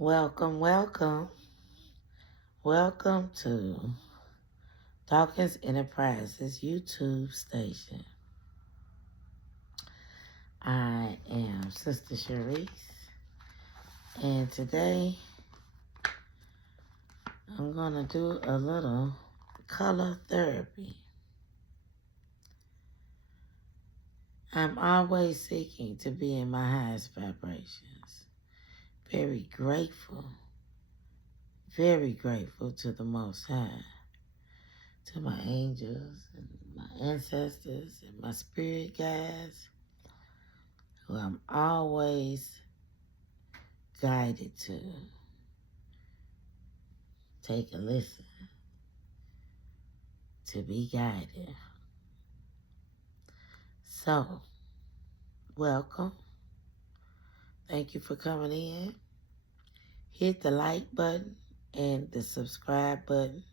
Welcome, welcome, welcome to Dawkins Enterprises YouTube station. I am Sister Sharice, and today I'm going to do a little color therapy. I'm always seeking to be in my highest vibrations. Very grateful to the Most High, to my angels and my ancestors and my spirit guides, who I'm always guided to take a listen, to be guided. So, welcome. Thank you for coming in. Hit the like button and the subscribe button.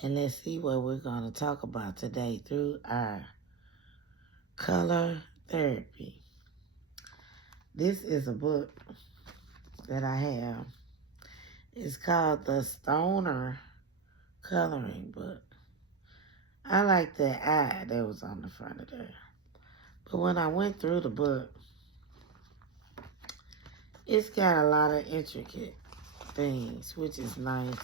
And let's see what we're going to talk about today through our color therapy. This is a book that I have. It's called the Stoner Coloring Book. I like the eye that was on the front of there. But when I went through the book, it's got a lot of intricate things, which is nice.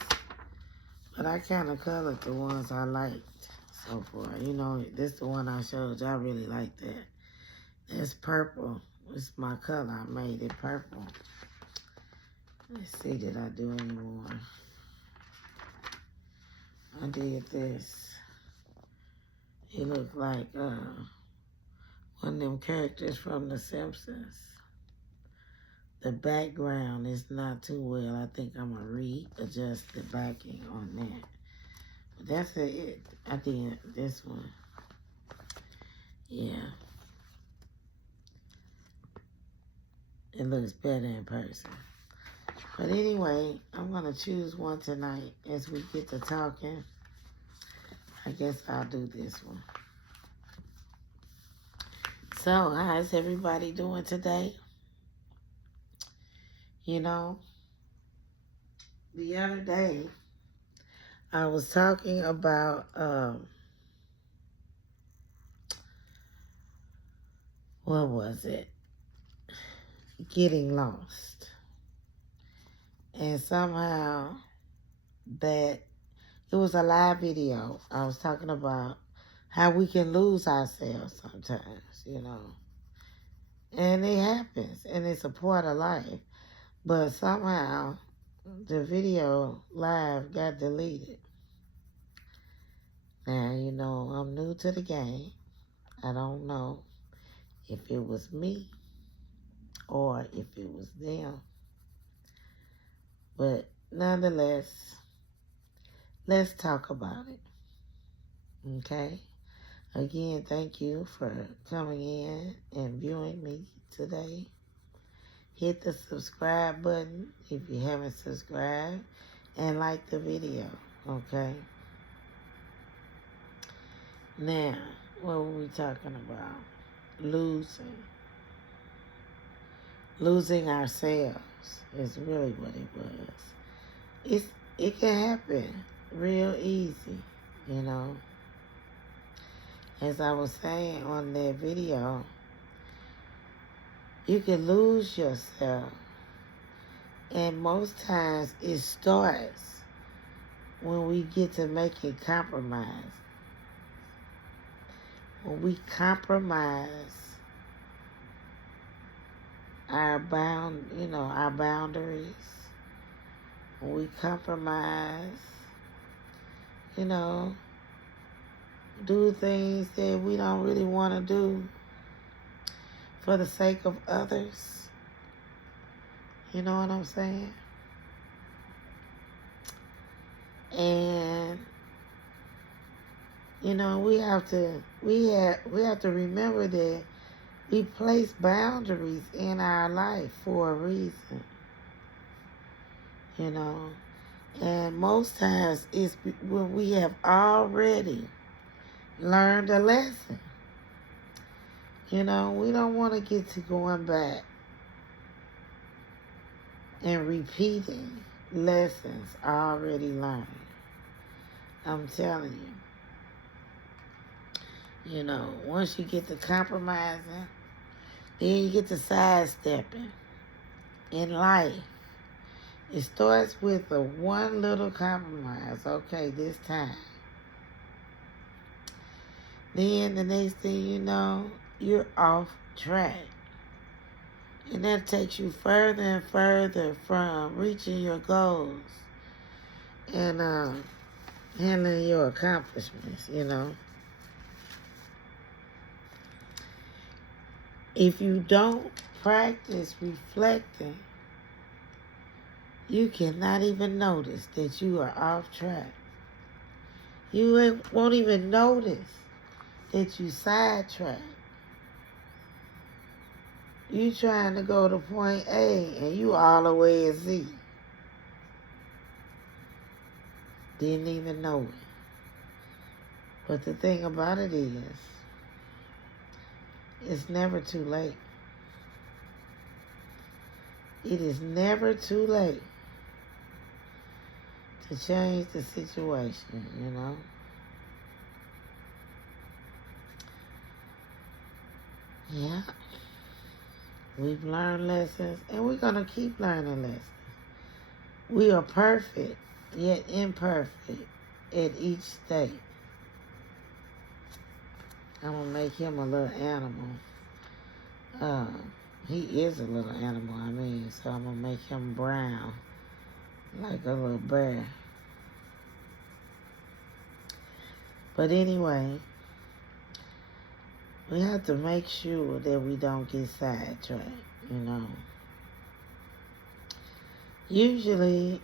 But I kind of colored the ones I liked so far. You know, this the one I showed you. I really like that. That's purple. It's my color. I made it purple. Let's see, did I do any more? I did this. It looked like one of them characters from The Simpsons. The background is not too well. I think I'm going to readjust the backing on that. But that's it. I did this one. Yeah. It looks better in person. But anyway, I'm going to choose one tonight as we get to talking. I guess I'll do this one. So, how's everybody doing today? You know, the other day, I was talking about, what was it? Getting lost. And somehow that it was a live video. I was talking about how we can lose ourselves sometimes, you know. And it happens, and it's a part of life. But somehow the video live got deleted. Now, you know, I'm new to the game. I don't know if it was me or if it was them. But nonetheless, let's talk about it. Okay? Again, thank you for coming in and viewing me today. Hit the subscribe button if you haven't subscribed and like the video. Okay? Now, what were we talking about? Losing ourselves is really what it was. It can happen real easy, you know. As I was saying on that video, you can lose yourself. And most times it starts when we get to making compromise. When we compromise our boundaries. When we compromise, do things that we don't really want to do for the sake of others. You know what I'm saying? And we have to remember that we place boundaries in our life for a reason. And most times it's when we have already learned a lesson. We don't want to get to going back and repeating lessons already learned. I'm telling you, once you get to compromising, then you get to sidestepping in life. It starts with a one little compromise. Okay, this time. Then the next thing you know, you're off track. And that takes you further and further from reaching your goals and handling your accomplishments. If you don't practice reflecting, you cannot even notice that you are off track. You won't even notice that you sidetracked. You trying to go to point A and you all the way at Z. Didn't even know it. But the thing about it is, it's never too late. It is never too late to change the situation. Yeah. We've learned lessons, and we're going to keep learning lessons. We are perfect, yet imperfect at each state. I'm going to make him a little animal. He is a little animal, so I'm going to make him brown, like a little bear. But anyway, we have to make sure that we don't get sidetracked, Usually,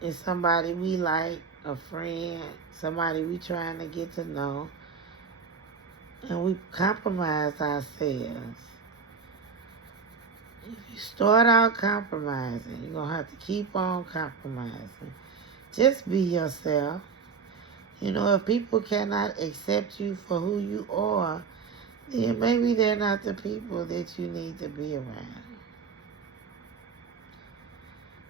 it's somebody we like, a friend, somebody we trying to get to know, and we compromise ourselves. If you start out compromising, you're going to have to keep on compromising. Just be yourself. If people cannot accept you for who you are, then maybe they're not the people that you need to be around.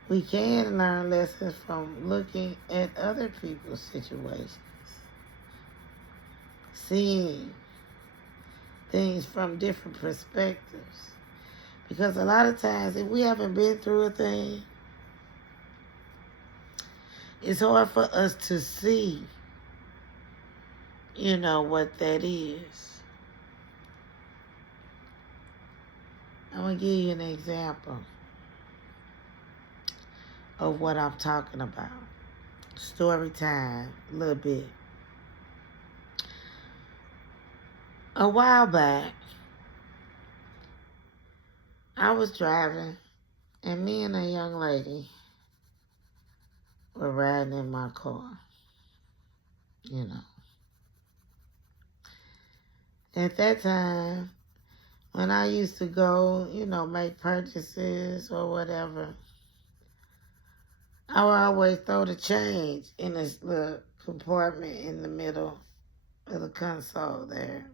We can learn lessons from looking at other people's situations, seeing things from different perspectives. Because a lot of times, if we haven't been through a thing, it's hard for us to see, what that is. I'm going to give you an example of what I'm talking about. Story time, a little bit. A while back, I was driving, and me and a young lady were riding in my car. At that time, when I used to go, make purchases or whatever, I would always throw the change in this little compartment in the middle of the console there.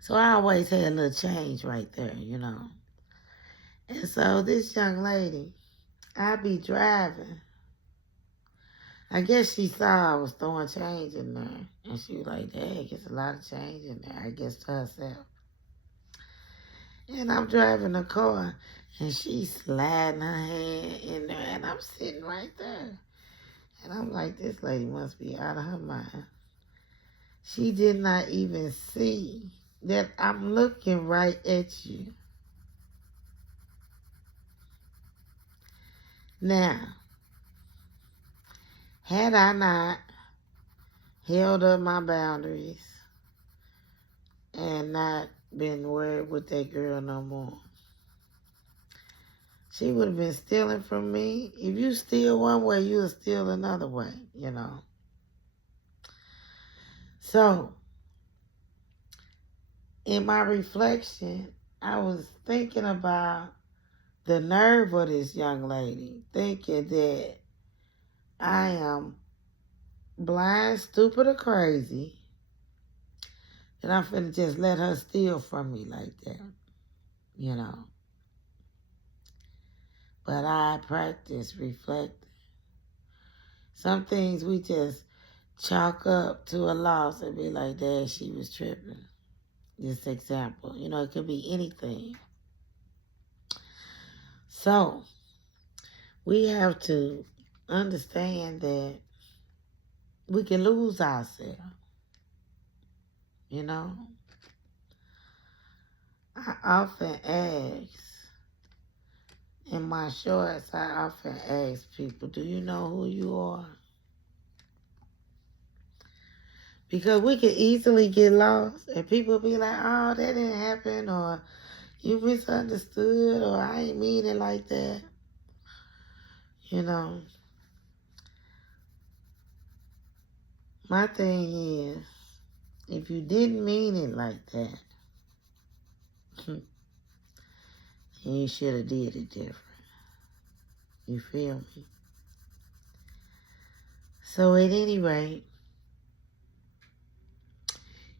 So I always had a little change right there, And so this young lady, I'd be driving. I guess she saw I was throwing change in there. And she was like, dang, it's a lot of change in there, I guess, to herself. And I'm driving the car, and she's sliding her hand in there, and I'm sitting right there. And I'm like, this lady must be out of her mind. She did not even see that I'm looking right at you. Now, had I not held up my boundaries and not been worried with that girl no more, she would have been stealing from me. If you steal one way, you'll steal another way, So, in my reflection, I was thinking about the nerve of this young lady, thinking that I am blind, stupid, or crazy, and I'm finna just let her steal from me like that, But I practice reflecting. Some things we just chalk up to a loss and be like, Dad, she was tripping. This example. It could be anything. So, we have to understand that we can lose ourselves. I often ask, in my shorts, I often ask people, do you know who you are? Because we can easily get lost and people be like, oh, that didn't happen, or you misunderstood, or I ain't mean it like that. My thing is, if you didn't mean it like that, you should have did it different. You feel me? So at any rate,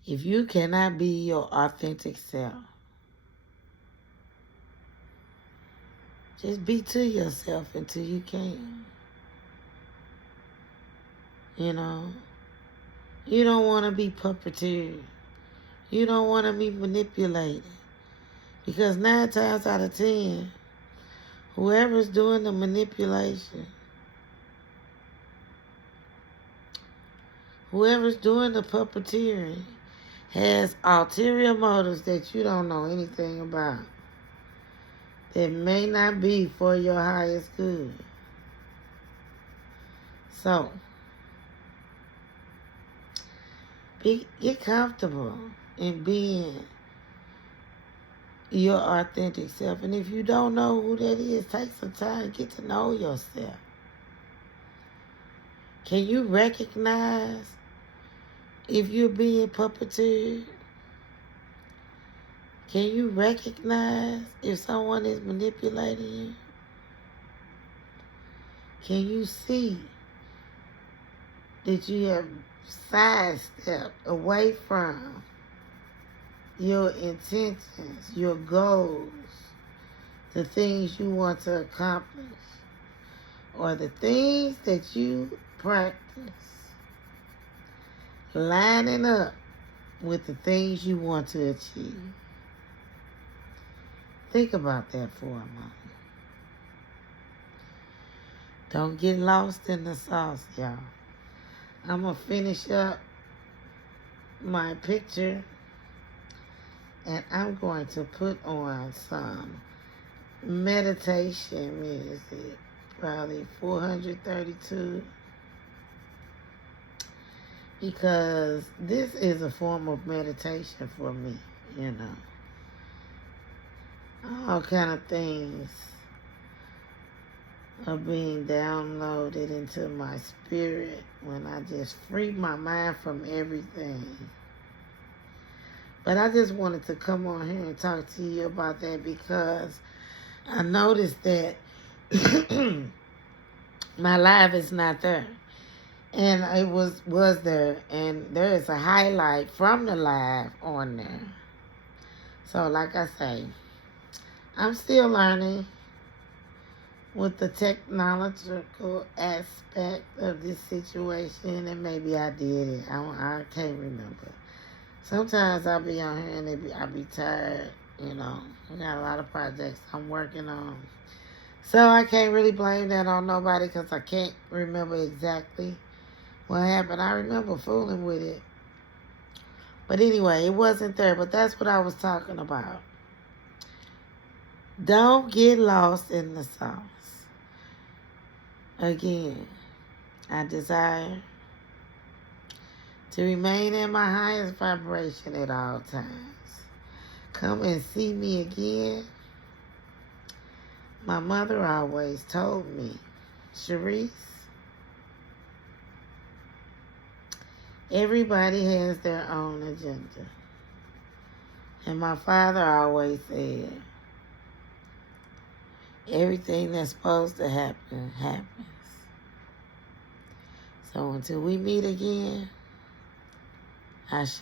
if you cannot be your authentic self, just be to yourself until you can. You don't want to be puppeteered. You don't want to be manipulated. Because 9 times out of 10, whoever's doing the manipulation, whoever's doing the puppeteering, has ulterior motives that you don't know anything about, that may not be for your highest good. So, get comfortable in being your authentic self. And if you don't know who that is, take some time to get to know yourself. Can you recognize if you're being puppeteered? Can you recognize if someone is manipulating you? Can you see that you have sidestepped away from your intentions, your goals, the things you want to accomplish, or the things that you practice, lining up with the things you want to achieve? Think about that for a moment. Don't get lost in the sauce, y'all. I'm going to finish up my picture, and I'm going to put on some meditation music, probably 432, because this is a form of meditation for me, All kind of things are being downloaded into my spirit when I just free my mind from everything. But I just wanted to come on here and talk to you about that because I noticed that my live is not there. And it was there, and there is a highlight from the live on there. So like I say, I'm still learning with the technological aspect of this situation, and maybe I did it. I can't remember. Sometimes I'll be on here and I'll be tired, I got a lot of projects I'm working on. So I can't really blame that on nobody because I can't remember exactly what happened. I remember fooling with it. But anyway, it wasn't there, but that's what I was talking about. Don't get lost in the sauce. Again, I desire to remain in my highest vibration at all times. Come and see me again. My mother always told me, Sharice, everybody has their own agenda. And my father always said, everything that's supposed to happen, happens. So until we meet again, Ashe.